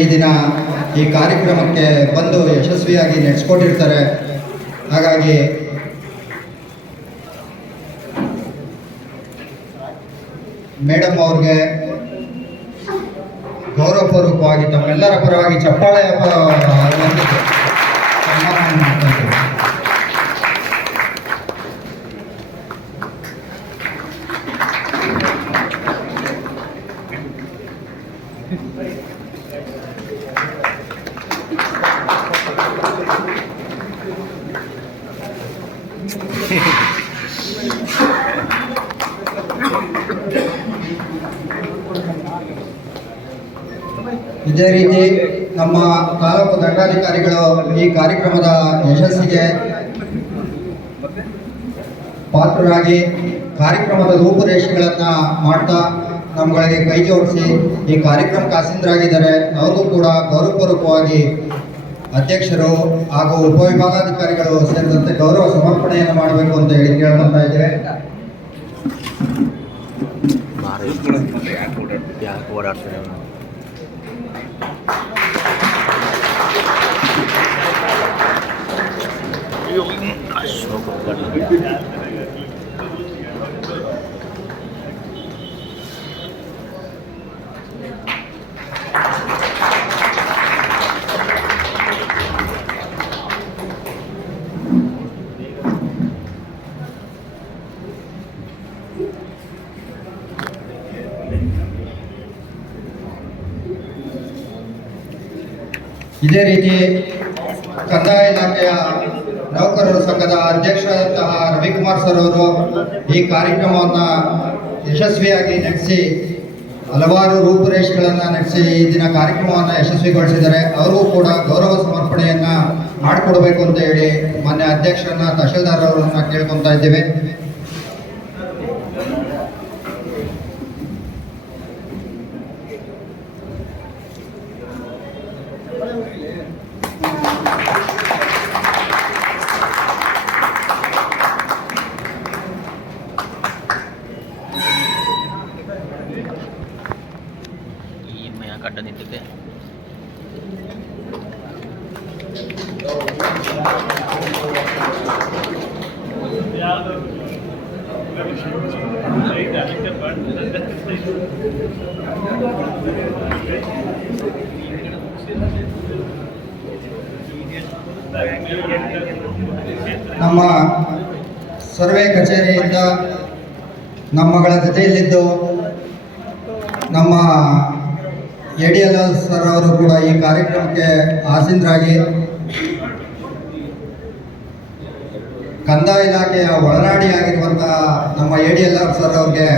ಈ ದಿನ ಈ ಕಾರ್ಯಕ್ರಮಕ್ಕೆ ಬಂದು ಯಶಸ್ವಿಯಾಗಿ ನಡೆಸ್ಕೊಟ್ಟಿರ್ತಾರೆ. ಹಾಗಾಗಿ ಮೇಡಮ್ ಅವ್ರಿಗೆ ಗೌರವಪೂರ್ವಕವಾಗಿ ತಮ್ಮೆಲ್ಲರ ಪರವಾಗಿ ಚಪ್ಪಾಳೆಯ ಸನ್ಮಾನ ಮಾಡ್ತಾ ಇದ್ದೀವಿ. ಇದೇ ರೀತಿ ನಮ್ಮ ತಾಲೂಕು ದಂಡಾಧಿಕಾರಿಗಳು ಈ ಕಾರ್ಯಕ್ರಮದ ಯಶಸ್ಸಿಗೆ ಪಾತ್ರರಾಗಿ ಕಾರ್ಯಕ್ರಮದ ರೂಪುರೇಷೆಗಳನ್ನು ಮಾಡ್ತಾ ನಮ್ಮಗಳಿಗೆ ಕೈ ಜೋಡಿಸಿ ಈ ಕಾರ್ಯಕ್ರಮಕ್ಕೆ ಆಸೀನರಾಗಿದ್ದಾರೆ. ಅವ್ರಿಗೂ ಕೂಡ ಗೌರವಪೂರ್ವಕವಾಗಿ ಅಧ್ಯಕ್ಷರು ಹಾಗೂ ಉಪವಿಭಾಗಾಧಿಕಾರಿಗಳು ಸೇರಿದಂತೆ ಗೌರವ ಸಮರ್ಪಣೆಯನ್ನು ಮಾಡಬೇಕು ಅಂತ ಹೇಳಿ ಕೇಳ್ಕೊತಾ ಇದ್ದೇವೆ. ಇದೇ ರೀತಿ ಕಂದಾಯ ಇಲಾಖೆಯ ನೌಕರರ ಸಂಘದ ಅಧ್ಯಕ್ಷರಾದಂತಹ ರವಿಕುಮಾರ್ ಸರ್ ಅವರು ಈ ಕಾರ್ಯಕ್ರಮವನ್ನು ಯಶಸ್ವಿಯಾಗಿ ನಡೆಸಿ ಹಲವಾರು ರೂಪುರೇಷೆಗಳನ್ನು ನಡೆಸಿ ಈ ದಿನ ಕಾರ್ಯಕ್ರಮವನ್ನು ಯಶಸ್ವಿಗೊಳಿಸಿದ್ದಾರೆ. ಅವರಿಗೂ ಕೂಡ ಗೌರವ ಸಮರ್ಪಣೆಯನ್ನು ಮಾಡಿಕೊಡ್ಬೇಕು ಅಂತ ಹೇಳಿ ಮಾನ್ಯ ಅಧ್ಯಕ್ಷರನ್ನ ತಹಶೀಲ್ದಾರ್ ಅವರನ್ನ ಕೇಳ್ಕೊತಾ ಇದ್ದೇವೆ. ಕಡ್ಡ ನಿಂತಿದೆ. ನಮ್ಮ ಸರ್ವೆ ಕಚೇರಿಯಿಂದ ನಮ್ಮಗಳ ಜೊತೆಯಲ್ಲಿದ್ದು ನಮ್ಮ ADLR ಸರ್ ಅವರು ಕೂಡ ಈ ಕಾರ್ಯಕ್ರಮಕ್ಕೆ ಆಸೀನರಾಗಿ ಕಂದಾಯ ಇಲಾಖೆಯ ಒಳನಾಡಿಯಾಗಿರುವಂತಹ ನಮ್ಮ ADLR ಸರ್ ಅವ್ರಿಗೆ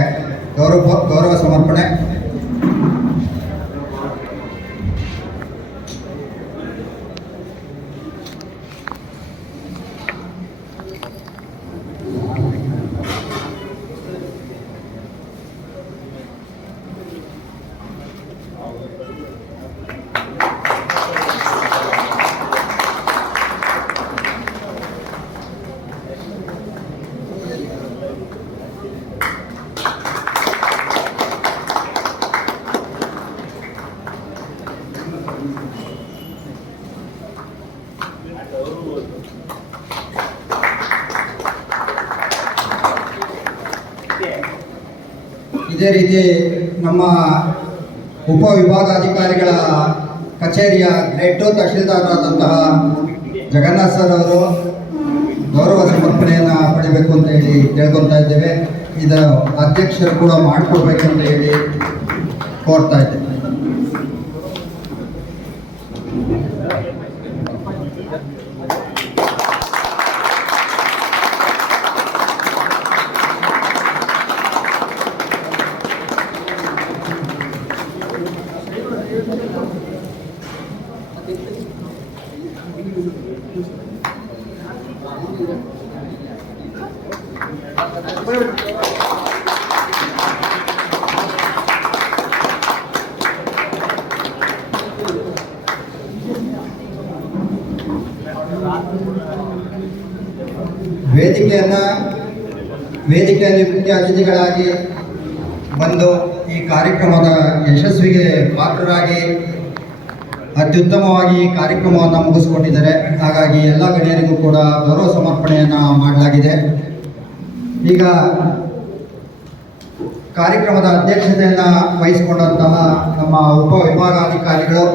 ಗೌರವ ಸಮರ್ಪಣೆ. ಇದೇ ರೀತಿ ನಮ್ಮ ಉಪವಿಭಾಗಾಧಿಕಾರಿಗಳ ಕಚೇರಿಯ ಗ್ರೇಡ್ 2 ತಹಶೀಲ್ದಾರರಾದಂತಹ ಜಗನ್ನಾಥ್ ಸರ್ ಅವರು ಗೌರವ ಸಮರ್ಪಣೆಯನ್ನು ಪಡಿಬೇಕು ಅಂತ ಹೇಳಿ ಕೇಳ್ಕೊತಾ ಇದ್ದೇವೆ. ಇದು ಅಧ್ಯಕ್ಷರು ಕೂಡ ಮಾಡಿಕೊಡ್ಬೇಕಂತ ಹೇಳಿ ಕೋರ್ತಾ ಇದ್ದೇವೆ. ವೇದಿಕೆಯಲ್ಲಿ ಮುಖ್ಯ ಅತಿಥಿಗಳಾಗಿ ಬಂದು ಈ ಕಾರ್ಯಕ್ರಮದ ಯಶಸ್ವಿಗೆ ಪಾತ್ರರಾಗಿ ಅತ್ಯುತ್ತಮವಾಗಿ ಈ ಕಾರ್ಯಕ್ರಮವನ್ನು ಮುಗಿಸ್ಕೊಟ್ಟಿದ್ದಾರೆ. ಹಾಗಾಗಿ ಎಲ್ಲ ಗಣ್ಯರಿಗೂ ಕೂಡ ಗೌರವ ಸಮರ್ಪಣೆಯನ್ನು ಮಾಡಲಾಗಿದೆ. ಈಗ ಕಾರ್ಯಕ್ರಮದ ಅಧ್ಯಕ್ಷತೆಯನ್ನು ವಹಿಸಿಕೊಂಡಂತಹ ನಮ್ಮ ಉಪವಿಭಾಗಾಧಿಕಾರಿಗಳು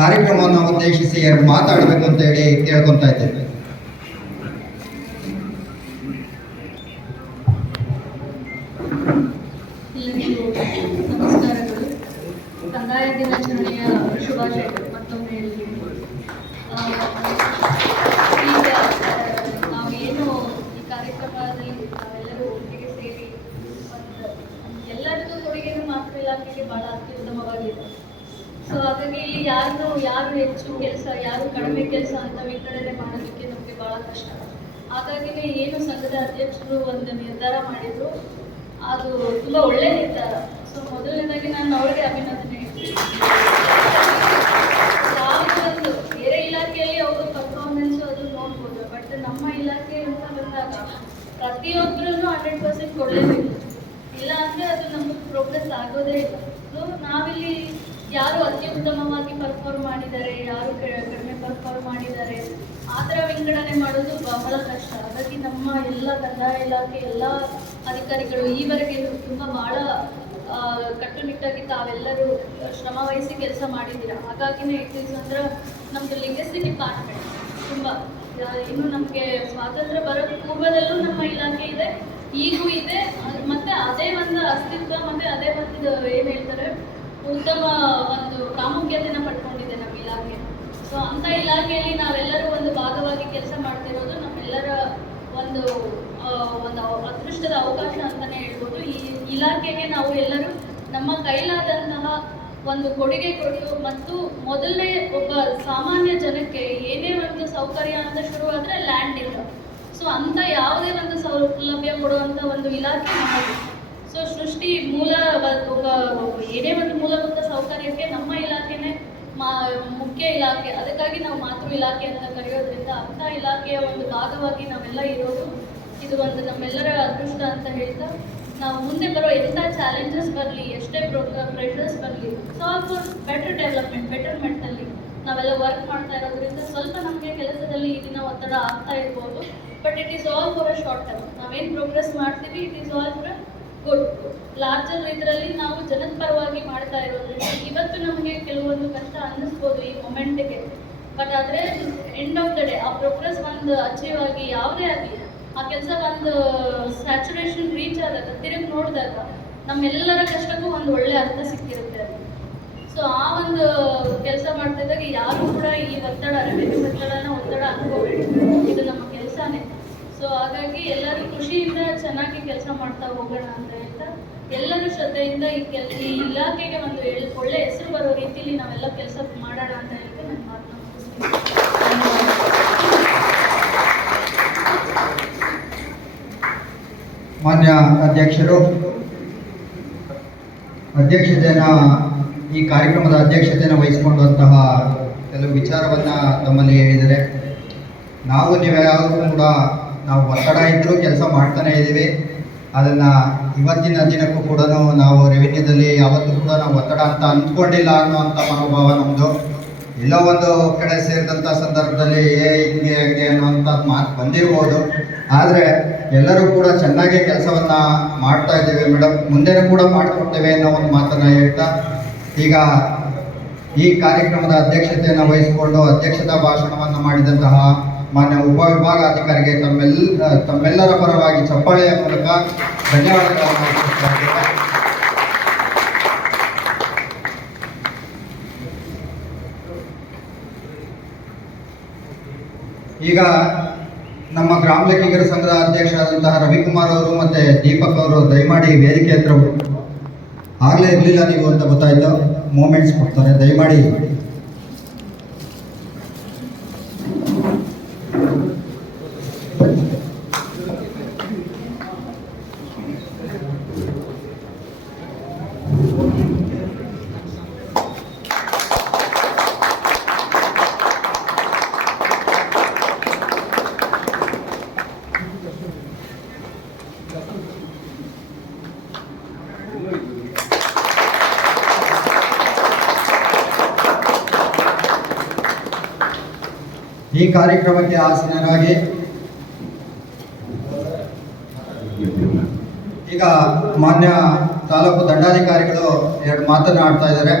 ಕಾರ್ಯಕ್ರಮವನ್ನು ಉದ್ದೇಶಿಸಿ ಮಾತಾಡಬೇಕು ಅಂತ ಹೇಳಿ ಕೇಳ್ಕೊತಾ ಇದ್ದೇವೆ. ಎಲ್ಲರಿಗೂ ನಮಸ್ಕಾರಗಳು. ಕಂದಾಯ ದಿನಾಚರಣೆಯ ಶುಭಾಶಯಗಳು ಮತ್ತೊಮ್ಮೆ ಎಲ್ರಿಗೂ. ಈಗ ನಾವೇನು ಈ ಕಾರ್ಯಕ್ರಮದಲ್ಲಿ ನಾವೆಲ್ಲರೂ ಒಟ್ಟಿಗೆ ಸೇರಿ ಎಲ್ಲರಿಗೂ ಕೊಡುಗೆನು ಮಾತ್ರ ಇಲಾಖೆಗೆ ಬಹಳ ಅತ್ಯುತ್ತಮವಾಗಿದೆ. ಸೊ ಹಾಗಾಗಿ ಇಲ್ಲಿ ಯಾರು ಹೆಚ್ಚು ಕೆಲಸ, ಯಾರು ಕಡಿಮೆ ಕೆಲಸ ಅಂತ ವಿಂಗಡಣೆ ಮಾಡೋದಕ್ಕೆ ನಮಗೆ ಬಹಳ ಕಷ್ಟ. ಹಾಗಾಗಿನೇ ಏನು ಸಂಘದ ಅಧ್ಯಕ್ಷರು ಒಂದು ನಿರ್ಧಾರ ಮಾಡಿದ್ರು, ಅದು ತುಂಬ ಒಳ್ಳೆ ನಿರ್ಧಾರ. ಸೊ ಮೊದಲನೇದಾಗಿ ನಾನು ಅವರಿಗೆ ಅಭಿನಂದನೆ ಹೇಳ್ತೀನಿ. ಯಾವುದೊಂದು ಬೇರೆ ಇಲಾಖೆಯಲ್ಲಿ ಅವರು ಪರ್ಫಾರ್ಮೆನ್ಸ್ ಅದು ನೋಡ್ಬೋದು, ಬಟ್ ನಮ್ಮ ಇಲಾಖೆ ಅಂತ ಬಂದಾಗ ಪ್ರತಿಯೊಬ್ಬರೂ 100% ಕೊಡಲೇಬೇಕು. ಇಲ್ಲ ಅಂದರೆ ಅದು ನಮಗೆ ಪ್ರೋಗ್ರೆಸ್ ಆಗೋದೇ ಇಲ್ಲ. ಸೊ ನಾವಿಲ್ಲಿ ಯಾರು ಅತ್ಯುತ್ತಮವಾಗಿ ಪರ್ಫಾರ್ಮ್ ಮಾಡಿದ್ದಾರೆ, ಯಾರು ಕಡಿಮೆ ಪರ್ಫಾರ್ಮ್ ಮಾಡಿದ್ದಾರೆ, ಆ ಥರ ವಿಂಗಡಣೆ ಮಾಡೋದು ಬಹಳ ಕಷ್ಟ. ಹಾಗಾಗಿ ನಮ್ಮ ಎಲ್ಲ ಕಂದಾಯ ಇಲಾಖೆ ಎಲ್ಲ ಅಧಿಕಾರಿಗಳು ಈವರೆಗೆ ತುಂಬ ಬಹಳ ಕಟ್ಟುನಿಟ್ಟಾಗಿ ತಾವೆಲ್ಲರೂ ಶ್ರಮ ವಹಿಸಿ ಕೆಲಸ ಮಾಡಿದ್ದೀರಾ. ಹಾಗಾಗಿನೇ ಇಟ್ ಈಸ್ ಅಂದ್ರೆ ನಮ್ಮದು ಲೆಗಸಿ ಡಿಪಾರ್ಟ್ಮೆಂಟ್ ತುಂಬ ಇನ್ನು ನಮಗೆ ಸ್ವಾತಂತ್ರ್ಯ ಬರೋದು ಪೂರ್ವದಲ್ಲೂ ನಮ್ಮ ಇಲಾಖೆ ಇದೆ, ಈಗೂ ಇದೆ. ಮತ್ತು ಅದೇ ಒಂದು ಅಸ್ತಿತ್ವ ಮತ್ತು ಅದೇ ಒಂದು ಏನು ಹೇಳ್ತಾರೆ ಉತ್ತಮ ಒಂದು ಪ್ರಾಮುಖ್ಯತೆಯನ್ನು ಪಡ್ಕೊಂಡಿದೆ ನಮ್ಮ ಇಲಾಖೆ. ಸೊ ಅಂಥ ಇಲಾಖೆಯಲ್ಲಿ ನಾವೆಲ್ಲರೂ ಒಂದು ಭಾಗವಾಗಿ ಕೆಲಸ ಮಾಡ್ತಿರೋದು ನಮ್ಮೆಲ್ಲರ ಒಂದು ಅದೃಷ್ಟದ ಅವಕಾಶ ಅಂತಲೇ ಹೇಳ್ಬೋದು. ಈ ಇಲಾಖೆಗೆ ನಾವು ಎಲ್ಲರೂ ನಮ್ಮ ಕೈಲಾದಂತಹ ಒಂದು ಕೊಡುಗೆ ಕೊಟ್ಟು, ಮತ್ತು ಮೊದಲನೇ ಒಬ್ಬ ಸಾಮಾನ್ಯ ಜನಕ್ಕೆ ಏನೇ ಒಂದು ಸೌಕರ್ಯ ಅಂತ ಶುರುವಾದರೆ ಲ್ಯಾಂಡ್ ಇಲ್ಲ. ಸೊ ಅಂಥ ಯಾವುದೇ ಒಂದು ಸೌಲಭ್ಯ ಕೊಡುವಂಥ ಒಂದು ಇಲಾಖೆ ನಮ್ಮದು. ಸೊ ಸೃಷ್ಟಿ ಏನೇ ಒಂದು ಮೂಲಭೂತ ಸೌಕರ್ಯಕ್ಕೆ ನಮ್ಮ ಇಲಾಖೆನೇ ಮುಖ್ಯ ಇಲಾಖೆ. ಅದಕ್ಕಾಗಿ ನಾವು ಮಾತೃ ಇಲಾಖೆ ಅಂತ ಕರೆಯೋದ್ರಿಂದ ಅಂಥ ಇಲಾಖೆಯ ಒಂದು ಭಾಗವಾಗಿ ನಾವೆಲ್ಲ ಇರೋದು ಇದು ಒಂದು ನಮ್ಮೆಲ್ಲರ ಅದೃಷ್ಟ ಅಂತ ಹೇಳ್ತಾ, ನಾವು ಮುಂದೆ ಬರೋ ಎಂಥ ಚಾಲೆಂಜಸ್ ಬರಲಿ, ಎಷ್ಟೇ ಪ್ರೆಷರ್ಸ್ ಬರಲಿ, ಸಾಲ್ವ್ ಫಾರ್ ಬೆಟರ್ ಡೆವಲಪ್ಮೆಂಟ್, ಬೆಟರ್ಮೆಂಟಲ್ಲಿ ನಾವೆಲ್ಲ ವರ್ಕ್ ಮಾಡ್ತಾ ಇರೋದ್ರಿಂದ ಸ್ವಲ್ಪ ನಮಗೆ ಕೆಲಸದಲ್ಲಿ ಈ ದಿನ ಒತ್ತಡ ಆಗ್ತಾ ಇರ್ಬೋದು. But it is all for a short term. ನಾವೇನು ಪ್ರೋಗ್ರೆಸ್ ಮಾಡ್ತೀವಿ it is all for good. Larger ಇದರಲ್ಲಿ ನಾವು ಜನದ ಪರವಾಗಿ ಮಾಡ್ತಾ ಇರೋದ್ರಿಂದ ಇವತ್ತು ನಮಗೆ ಕೆಲವೊಂದು ಕಷ್ಟ ಅನ್ನಿಸ್ಬೋದು ಈ ಮೊಮೆಂಟಿಗೆ. ಬಟ್ ಆದರೆ ಎಂಡ್ ಆಫ್ ದ ಡೇ ಆ ಪ್ರೋಗ್ರೆಸ್ ಒಂದು ಅಚೀವ್ ಆಗಿ ಯಾವುದೇ ಆಗಲಿ ಆ ಕೆಲಸ ಒಂದು ಸ್ಯಾಚುರೇಷನ್ ರೀಚ್ ಆದಾಗ ತಿರುಗಿ ನೋಡಿದಾಗ ನಮ್ಮೆಲ್ಲರ ಕಷ್ಟಕ್ಕೂ ಒಂದು ಒಳ್ಳೆ ಅರ್ಥ ಸಿಕ್ಕಿರುತ್ತೆ ಅದು. ಸೊ ಆ ಒಂದು ಕೆಲಸ ಮಾಡ್ತಿದ್ದಾಗ ಯಾರು ಕೂಡ ಈ ಒತ್ತಡ, ರೆವೆನ್ಯೂ ಒತ್ತಡ ಅನ್ಕೋಬೇಡಿ, ಇದು ನಮ್ಮ ಕೆಲಸನೇ. ಸೊ ಹಾಗಾಗಿ ಎಲ್ಲರೂ ಖುಷಿಯಿಂದ ಚೆನ್ನಾಗಿ ಕೆಲಸ ಮಾಡ್ತಾ ಹೋಗೋಣ ಅಂತ ಹೇಳ್ತಾ, ಎಲ್ಲರೂ ಶ್ರದ್ಧೆಯಿಂದ ಈ ಇಲಾಖೆಗೆ ಒಂದು ಒಳ್ಳೆ ಹೆಸರು ಬರೋ ರೀತಿಯಲ್ಲಿ ನಾವೆಲ್ಲ ಕೆಲಸ ಮಾಡೋಣ ಅಂತ ಹೇಳ್ತಾ ನನ್ನ ಮಾತನ್ನ ಮುಗಿಸ್ತೀನಿ. ಮಾನ್ಯ ಅಧ್ಯಕ್ಷರು, ಈ ಕಾರ್ಯಕ್ರಮದ ಅಧ್ಯಕ್ಷತೆಯನ್ನು ವಹಿಸಿಕೊಂಡಂತಹ ಕೆಲವು ವಿಚಾರವನ್ನು ತಮ್ಮಲ್ಲಿ ಹೇಳಿದರೆ, ನೀವ್ಯಾರು ಕೂಡ ನಾವು ಒತ್ತಡ ಇದ್ದರೂ ಕೆಲಸ ಮಾಡ್ತಾನೆ ಇದ್ದೀವಿ. ಅದನ್ನು ಇವತ್ತಿನ ದಿನಕ್ಕೂ ಕೂಡ ನಾವು ರೆವಿನ್ಯೂದಲ್ಲಿ ಯಾವತ್ತೂ ಕೂಡ ನಾವು ಒತ್ತಡ ಅಂತ ಅಂದ್ಕೊಂಡಿಲ್ಲ ಅನ್ನುವಂಥ ಮನೋಭಾವ ನಮ್ಮದು. ಎಲ್ಲೋ ಒಂದು ಕಡೆ ಸೇರಿದಂಥ ಸಂದರ್ಭದಲ್ಲಿ ಹಿಂಗೆ ಹಂಗೆ ಅನ್ನುವಂಥದ್ದು ಮಾತು ಬಂದಿರ್ಬೋದು. ಆದರೆ ಎಲ್ಲರೂ ಕೂಡ ಚೆನ್ನಾಗಿ ಕೆಲಸವನ್ನು ಮಾಡ್ತಾ ಇದ್ದೇವೆ ಮೇಡಮ್, ಮುಂದೆನೂ ಕೂಡ ಮಾಡಿಕೊಡ್ತೇವೆ ಅನ್ನೋ ಒಂದು ಮಾತನ್ನು ಹೇಳ್ತಾ, ಈಗ ಈ ಕಾರ್ಯಕ್ರಮದ ಅಧ್ಯಕ್ಷತೆಯನ್ನು ವಹಿಸಿಕೊಂಡು ಅಧ್ಯಕ್ಷತಾ ಭಾಷಣವನ್ನು ಮಾಡಿದಂತಹ ಮಾನ್ಯ ಉಪವಿಭಾಗಾಧಿಕಾರಿಗೆ ತಮ್ಮೆಲ್ಲರ ಪರವಾಗಿ ಚಪ್ಪಾಳೆಯ ಮೂಲಕ ಧನ್ಯವಾದಗಳನ್ನು ಅರ್ಪಿಸ್ತಾ ಇದ್ದೇವೆ. ಈಗ ನಮ್ಮ ಗ್ರಾಮ ಲೆಕ್ಕಿಗರ ಸಂಘದ ಅಧ್ಯಕ್ಷರಾದಂತಹ ರವಿಕುಮಾರ್ ಅವರು ಮತ್ತು ದೀಪಕ್ ಅವರು ದಯಮಾಡಿ ವೇದಿಕೆ ಹತ್ರ ಆಗಲೇ ಇರಲಿಲ್ಲ ನೀವು ಅಂತ ಗೊತ್ತಾಯ್ತು, ಮೂಮೆಂಟ್ಸ್ ಕೊಡ್ತಾರೆ, ದಯಮಾಡಿ. ಈ ಕಾರ್ಯಕ್ರಮಕ್ಕೆ ಆಸೀನರಾಗಿ ಈಗ ಮಾನ್ಯ ತಾಲೂಕು ದಂಡಾಧಿಕಾರಿಗಳು ಎರಡು ಮಾತನಾಡ್ತಾ ಇದ್ದಾರೆ.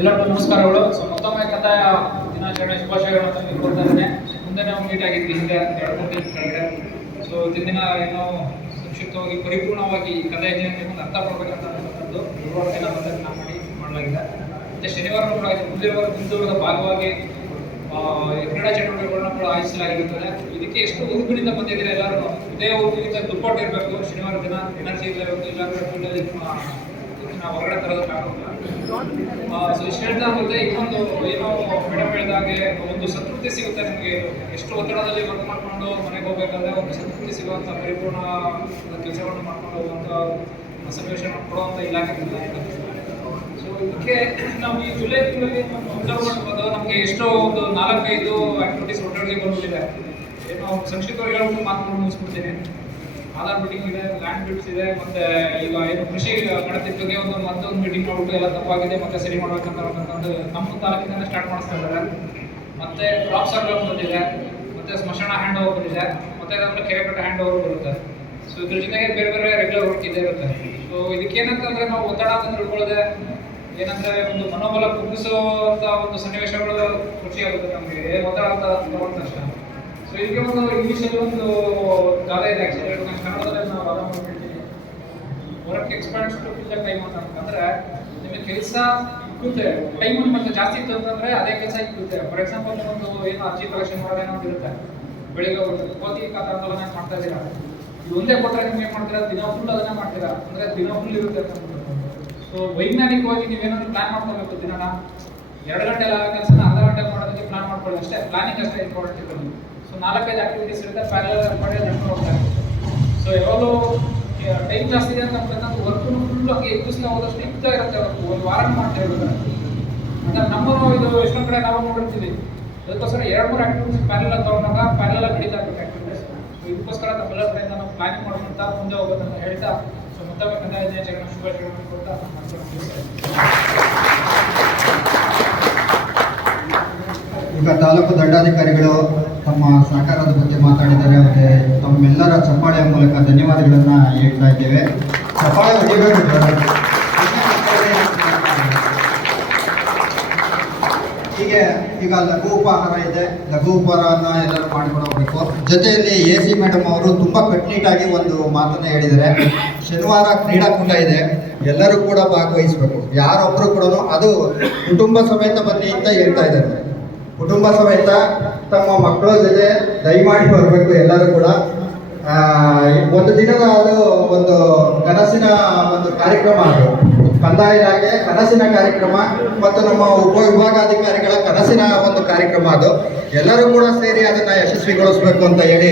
ಎಲ್ಲರಿಗೂ ನಮಸ್ಕಾರಗಳು. ಮತ್ತೊಮ್ಮೆ ಕಂದಾಯ ದಿನಾಚರಣೆ ಶುಭಾಶಯಗಳನ್ನು ಕೊಡ್ತಾ ಇದ್ದೇನೆ. ಮುಂದೆ ನಾವು ಮೀಟ್ ಆಗಿದ್ವಿ ಹಿಂದೆ 2-3 ದಿನ ಕೆಳಗಡೆ. ಸೊ ದಿನ ಏನೋ ಸಂಕ್ಷಿಪ್ತವಾಗಿ ಪರಿಪೂರ್ಣವಾಗಿ ಕಂದಾಯ ಜಯಂತಿಯನ್ನು ಅರ್ಥ ಕೊಡಬೇಕಂತಕ್ಕಂಥದ್ದು ದುರ್ವಾರ್ತೆನ ಮಾಡಲಾಗಿದೆ. ಮತ್ತು ಶನಿವಾರ ಕೂಡ ಮುಂದಿನ ಭಾಗವಾಗಿ ಕ್ರೀಡಾ ಚಟುವಟಿಕೆಗಳನ್ನ ಕೂಡ ಆಯೋಜಿಸಲಾಗಿರುತ್ತದೆ. ಇದಕ್ಕೆ ಎಷ್ಟು ಹುರುಪಿನಿಂದ ಬಂದಿದ್ದೀರಾ ಎಲ್ಲರೂ. ಇದೇ ಹುರುಪಿನಿಂದ ದುಪ್ಪಟ್ಟು ಇರಬೇಕು. ಶನಿವಾರ ದಿನ ಎನರ್ಜಿ ಇರಬೇಕು. ಇಲ್ಲಾಂದ್ರೆ ನಾವು ಹೊರಗಡೆ ತರೋದಕ್ಕಾಗೋಲ್ಲ. ಸೊ ಇಷ್ಟು ಹೇಳ್ತಾ ಹೋಗುತ್ತೆ. ಇನ್ನೊಂದು ಏನೋ ಮೇಡಮ್ ಹೇಳಿದಾಗೆ ಒಂದು ಸಂತೃಪ್ತಿ ಸಿಗುತ್ತೆ ನಿಮಗೆ. ಎಷ್ಟು ಒತ್ತಡದಲ್ಲಿ ವರ್ಕ್ ಮಾಡಿಕೊಂಡು ಮನೆಗೆ ಹೋಗ್ಬೇಕಾದ್ರೆ ಒಂದು ಸಂತೃಪ್ತಿ ಸಿಗುವಂಥ ಪರಿಪೂರ್ಣ ಕೆಲಸಗಳನ್ನು ಮಾಡ್ಕೊಂಡು ಹೋಗುವಂಥ ಸನ್ನಿವೇಶ ಕೊಡುವಂಥ ಇಲಾಖೆ. ಸೊ ಇದಕ್ಕೆ ನಾವು ಈ ಜುಲೈ ತಿಂಗಳಲ್ಲಿ ಅಬ್ಸರ್ವ್ ಮಾಡ್ಬೋದು. ನಮಗೆ ಎಷ್ಟೋ ಒಂದು 4-5 ಆಕ್ಟಿವಿಟೀಸ್ ಒಟ್ಟೊಟ್ಟಿಗೆ ಬಂದ್ಬಿಟ್ಟಿದೆ. ಏನೋ ಸಂಕ್ಷಿಪ್ತವಾಗಿ ಹೇಳ್ಬಿಟ್ಟು ಮಾತುಗಳು ಮುಗಿಸ್ಬಿಡ್ತೀನಿ. ಆಧಾರ್ ಮೀಟಿಂಗ್ ಇದೆ, ಲ್ಯಾಂಡ್ ಬಿಟ್ಸ್ ಇದೆ, ಮತ್ತೆ ಈಗ ಏನು ಕೃಷಿ ಕಡತಿದ್ದಕ್ಕೆ ಮತ್ತೊಂದು ಮೀಟಿಂಗ್ ಮಾಡ್ಬಿಟ್ಟು ಎಲ್ಲ ತಪ್ಪಾಗಿದೆ ಮತ್ತೆ ಸರಿ ಮಾಡ್ಬೇಕಂತಕ್ಕಂಥದ್ದು ನಮ್ಮ ತಾಲೂಕಿಂದ ಸ್ಟಾರ್ಟ್ ಮಾಡಿಸ್ತಾ ಇದ್ದಾರೆ. ಮತ್ತೆ ಕ್ರಾಪ್ ಸರ್ವೆ ಬಂದಿದೆ, ಮತ್ತೆ ಸ್ಮಶಾನ ಹ್ಯಾಂಡ್ ಓವರ್ ಬಂದಿದೆ, ಮತ್ತೆ ಅದಾದ್ಮೇಲೆ ಕೆರೆಕಟ್ಟ ಹ್ಯಾಂಡ್ ಓವರ್ ಬರುತ್ತೆ. ಸೊ ಇದ್ರ ಜೊತೆಗೆ ಬೇರೆ ಬೇರೆ ರೆಗ್ಯುಲರ್ ವರ್ಕ್ ಇದೆ ಇರುತ್ತೆ. ಸೊ ಇದಕ್ಕೆ ಏನಂತಂದ್ರೆ ನಾವು ಒತ್ತಡ ಅಂತ ತಿಳ್ಕೊಳ್ಳೋದೆ ಏನಂದ್ರೆ ಒಂದು ಮನೋಬಲ ಕುಗ್ಗಿಸುವಂತ ಒಂದು ಸನ್ನಿವೇಶಗಳು ಖುಷಿಯಾಗುತ್ತೆ ನಮಗೆ ಒತ್ತಡ ಅಂತ ತಗೊಂಡ ತಕ್ಷಣ. ಸೊ ಇದಕ್ಕೆ ಒಂದು ಇಂಗ್ಲೀಷಲ್ಲಿ ಒಂದು ಗಾದೆ ಇದೆ. ಆಕ್ಚುಲಿ ನಾನು ಕನ್ನಡದಲ್ಲಿ ನಾವು ವಾದ ಮಾಡ್ಬಿಡ್ತೀನಿ. Work expands to fill the time ಅಂತಂದ್ರೆ ನಿಮಗೆ ಕೆಲಸ ಇಕ್ಕುತ್ತೆ. ಟೈಮ್ ಮತ್ತೆ ಜಾಸ್ತಿ ಇತ್ತು ಅಂತಂದ್ರೆ ಅದೇ ಕೆಲಸ ಇಕ್ಕುತ್ತೆ. ಫಾರ್ ಎಕ್ಸಾಂಪಲ್ ಒಂದು ಏನೋ ಅರ್ಜಿ ಕಲೆಕ್ಷನ್ ಮಾಡೋದೇನೋ ಅಂತ ಇರುತ್ತೆ. ಬೆಳಿಗ್ಗೆ ಕೋತಿ ಕಾತಾಂದೋಲನ ಮಾಡ್ತಾ ಇದ್ದೀರಾ, ಇದು ಒಂದೇ ಕೊಟ್ಟರೆ ನಿಮ್ಗೆ ಏನು ಮಾಡ್ತೀರಾ, ದಿನ ಫುಲ್ ಅದನ್ನೇ ಮಾಡ್ತೀರಾ ಅಂದ್ರೆ ದಿನ ಫುಲ್ ಇರುತ್ತೆ ಅಂತ. ಸೊ ವೈಜ್ಞಾನಿಕವಾಗಿ ನೀವೇನಾದ್ರು ಪ್ಲಾನ್ ಮಾಡ್ಕೋಬೇಕು. ದಿನನ 2 ಗಂಟೆ ಕೆಲಸನ ಅರ್ಧ ಗಂಟೆ ಮಾಡೋದಕ್ಕೆ ಪ್ಲಾನ್ ಮಾಡ್ಕೊಳ್ಳಿ ಅಷ್ಟೇ. ಪ್ಲಾನಿಂಗ್ ಅಷ್ಟೇ ಇಂಪಾರ್ಟೆಂಟ್ ಇರೋದು. ಸೊ 4-5 ಆಕ್ಟಿವಿಟೀಸ್ ಇರುತ್ತೆ, ಪ್ಯಾರಲಲ್ ಮಾಡಿ ನಡ್ಕೊಂಡು ಹೋಗ್ತಾರೆ. ಸೊ ಯಾವಾಗಲೂ ಟೈಮ್ ಜಾಸ್ತಿ ಇದೆ ಅಂತ ವರ್ಕ್ ಫುಲ್ ಹಂಗೆ ಎಕ್ಕಿಸ್ತಾ ಹೋದಷ್ಟು ಇಕ್ತಾ ಇರುತ್ತೆ. ಅವತ್ತು ಒಂದು ವಾರ ಮಾಡ್ತಾ ಇರುತ್ತೆ. ಅಂದ್ರೆ ನಮ್ಮನ್ನು ಇದು ಎಷ್ಟೊಂದು ಕಡೆ ನಾವು ನೋಡಿರ್ತೀವಿ. ಅದಕ್ಕೋಸ್ಕರ 2-3 ಆಕ್ಟಿವಿಟೀಸ್ ಪ್ಯಾರಲಲ್ ತಗೊಂಡಾಗ ಪ್ಯಾರಲಲ್ ನಡೀತಾ ಇರ್ಬೇಕು ಆಕ್ಟಿವಿಟೀಸ್. ಸೊ ಇದಕ್ಕೋಸ್ಕರ ನಮ್ಮೆಲ್ಲರ ಕಡೆಯಿಂದ ನಾವು ಪ್ಲಾನಿಂಗ್ ಮಾಡ್ಕೊಂತ ಮುಂದೆ ಹೋಗೋದನ್ನ ಹೇಳ್ತಾ ಸೊ ಮತ್ತೊಮ್ಮೆ ಕಂದಾಯ ದಿನಾಚರಣೆ ಶುಭಾಶಯಗಳನ್ನು ಕೊಡ್ತಾ ಈಗ ತಾಲೂಕು ದಂಡಾಧಿಕಾರಿಗಳು ತಮ್ಮ ಸಹಕಾರದ ಬಗ್ಗೆ ಮಾತಾಡಿದ್ದಾರೆ. ಅವರಿಗೆ ತಮ್ಮೆಲ್ಲರ ಚಪ್ಪಾಳೆಯ ಮೂಲಕ ಧನ್ಯವಾದಗಳನ್ನು ಹೇಳ್ತಾ ಇದ್ದೇವೆ. ಚಪ್ಪಾಳೆ ಹೊಡಿಬೇಕು. ಹೀಗೆ ಈಗ ಲಘು ಉಪಹಾರ ಇದೆ. ಲಘು ಉಪಹಾರನ ಎಲ್ಲರೂ ಮಾಡ್ಕೊಂಡು ಹೋಗ್ಬೇಕು. ಜೊತೆಯಲ್ಲಿ AC ಮೇಡಮ್ ಅವರು ತುಂಬ ಕಟ್ನಿಟ್ಟಾಗಿ ಒಂದು ಮಾತನ್ನು ಹೇಳಿದ್ದಾರೆ. ಶನಿವಾರ ಕ್ರೀಡಾಕೂಟ ಇದೆ, ಎಲ್ಲರೂ ಕೂಡ ಭಾಗವಹಿಸಬೇಕು. ಯಾರೊಬ್ಬರು ಕೂಡ ಅದು ಕುಟುಂಬ ಸಮೇತ ಬನ್ನಿ ಅಂತ ಹೇಳ್ತಾ ಇದ್ದಾರೆ. ಕುಟುಂಬ ಸಮೇತ ತಮ್ಮ ಮಕ್ಕಳ ಜೊತೆ ದಯಮಾಡಿ ಬರಬೇಕು ಎಲ್ಲರೂ ಕೂಡ. ಒಂದು ದಿನದ ಅದು ಒಂದು ಕನಸಿನ ಒಂದು ಕಾರ್ಯಕ್ರಮ, ಅದು ಕಂದಾಯ ಇಲಾಖೆ ಕನಸಿನ ಕಾರ್ಯಕ್ರಮ ಮತ್ತು ನಮ್ಮ ಉಪವಿಭಾಗಾಧಿಕಾರಿಗಳ ಕನಸಿನ ಒಂದು ಕಾರ್ಯಕ್ರಮ. ಅದು ಎಲ್ಲರೂ ಕೂಡ ಸೇರಿ ಅದನ್ನು ಯಶಸ್ವಿಗೊಳಿಸಬೇಕು ಅಂತ ಹೇಳಿ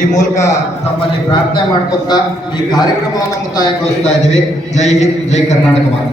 ಈ ಮೂಲಕ ತಮ್ಮಲ್ಲಿ ಪ್ರಾರ್ಥನೆ ಮಾಡ್ಕೊತಾ ಈ ಕಾರ್ಯಕ್ರಮವನ್ನು ಮುಕ್ತಾಯಗೊಳಿಸ್ತಾ ಇದ್ದೀವಿ. ಜೈ ಹಿಂದ್, ಜೈ ಕರ್ನಾಟಕ ಮಾತು.